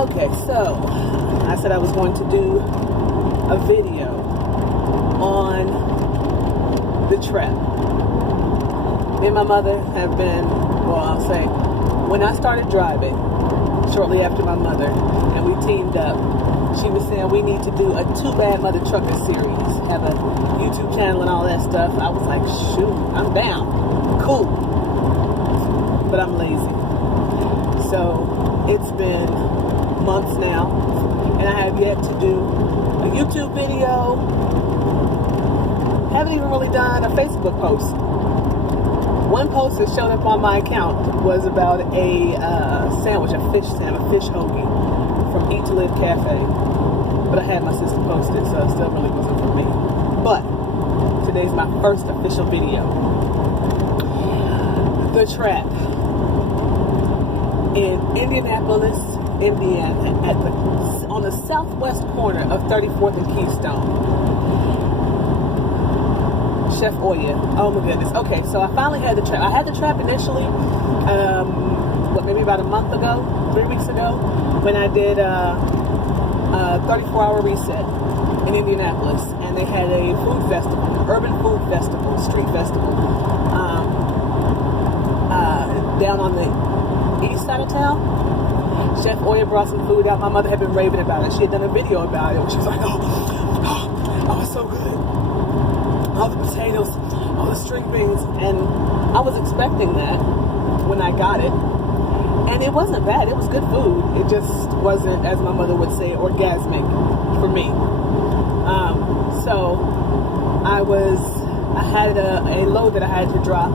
Okay, so I said I was going to do a video on the trap. Me and my mother have been, well, I'll say, when I started driving, shortly after my mother, and we teamed up, she was saying we need to do a Too Bad Mother Trucker series, have a YouTube channel and all that stuff. I was like, shoot, I'm down. Cool. But I'm lazy. So it's been months now, and I have yet to do a YouTube video. Haven't even really done a Facebook post. One post that showed up on my account was about a sandwich, a fish hoagie from Eat to Live Cafe. But I had my sister post it, so it still really wasn't for me. But today's my first official video. The Trap in Indianapolis, Indiana, on the southwest corner of 34th and Keystone. Chef Oya. Oh my goodness. Okay, so I finally had the trap. I had the trap initially, maybe about a month ago, 3 weeks ago, when I did a 34-hour reset in Indianapolis, and they had a food festival, urban food festival, street festival, down on the east side of town. Chef Oya brought some food out. My mother had been raving about it. She had done a video about it. She was like, oh, it's so good. All the potatoes, all the string beans, and I was expecting that when I got it, and it wasn't bad. It was good food. It just wasn't, as my mother would say, orgasmic for me. So I had a load that I had to drop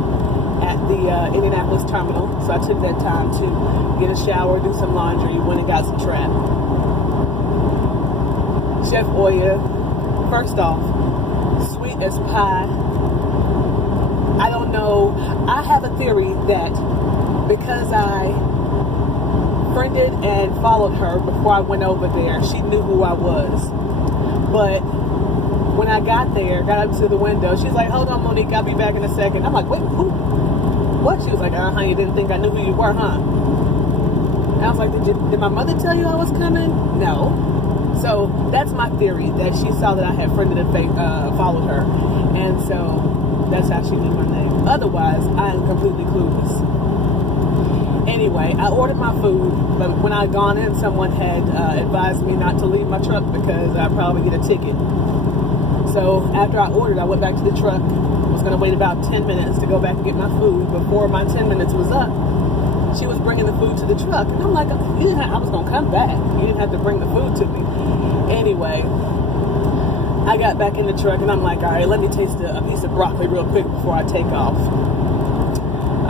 at the Indianapolis terminal, so I took that time to get a shower, do some laundry, went and got some trap. Chef Oya, first off, sweet as pie. I don't know. I have a theory that because I friended and followed her before I went over there, she knew who I was. But when I got there, got up to the window, she's like, hold on, Monique, I'll be back in a second. I'm like, wait, who? What? She was like, you didn't think I knew who you were, huh? And I was like, did my mother tell you I was coming? No. So that's my theory, that she saw that I had friended and followed her, and so that's how she knew my name. Otherwise, I am completely clueless. Anyway, I ordered my food, but when I had gone in, someone had advised me not to leave my truck because I'd probably get a ticket. So after I ordered, I went back to the truck. I was going to wait about 10 minutes to go back and get my food. Before my 10 minutes was up, she was bringing the food to the truck, and I'm like, I was going to come back. You didn't have to bring the food to me. Anyway, I got back in the truck, and I'm like, all right, let me taste a piece of broccoli real quick before I take off.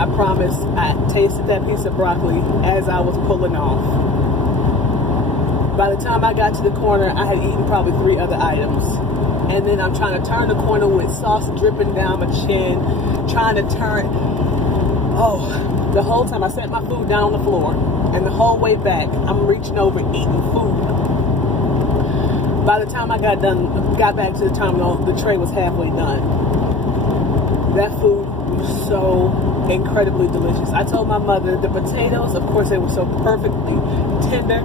I promise I tasted that piece of broccoli as I was pulling off. By the time I got to the corner, I had eaten probably 3 other items. And then I'm trying to turn the corner with sauce dripping down my chin, trying to turn. Oh, the whole time I set my food down on the floor, and the whole way back, I'm reaching over eating food. By the time I got back to the terminal, the tray was halfway done. That food was so incredibly delicious. I told my mother the potatoes, of course, they were so perfectly tender.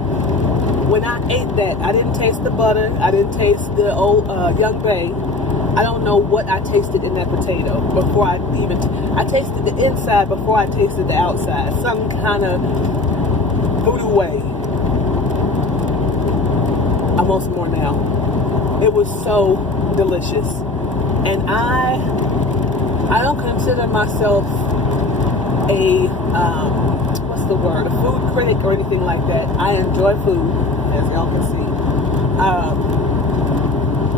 When I ate that, I didn't taste the butter. I didn't taste the old Young Bay. I don't know what I tasted in that potato before I tasted the inside before I tasted the outside. Some kind of voodoo way. I want some more now. It was so delicious. And I don't consider myself a food critic or anything like that. I enjoy food, as y'all can see.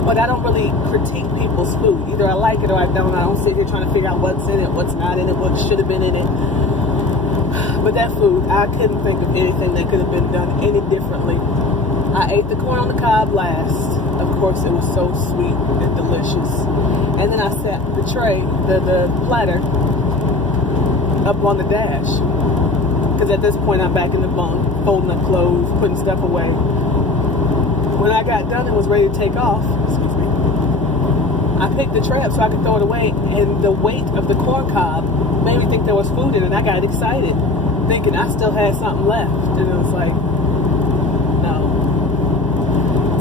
But I don't really critique people's food. Either I like it or I don't. I don't sit here trying to figure out what's in it, what's not in it, what should have been in it. But that food, I couldn't think of anything that could have been done any differently. I ate the corn on the cob last. Of course, it was so sweet and delicious. And then I set the tray, the platter, up on the dash. Because at this point, I'm back in the bunk, folding up clothes, putting stuff away. When I got done and was ready to take off, I picked the tray up so I could throw it away, and the weight of the corn cob made me think there was food in it, and I got excited, thinking I still had something left. And it was like,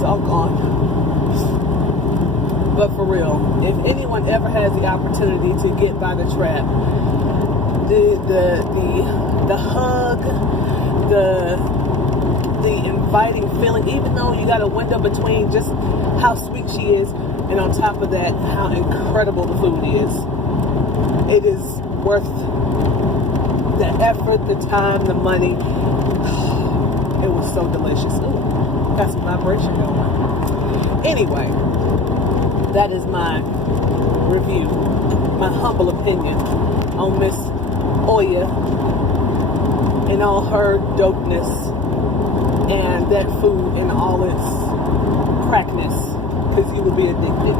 It's all gone. But for real, if anyone ever has the opportunity to get by the Trap, the hug, the inviting feeling, even though you got a window between, just how sweet she is, and on top of that, how incredible the food is. It is worth the effort, the time, the money. It was so delicious. Ooh, got some vibration going. Anyway, that is my review, my humble opinion on Miss Oya and all her dopeness and that food and all its crackness, because you will be addicted.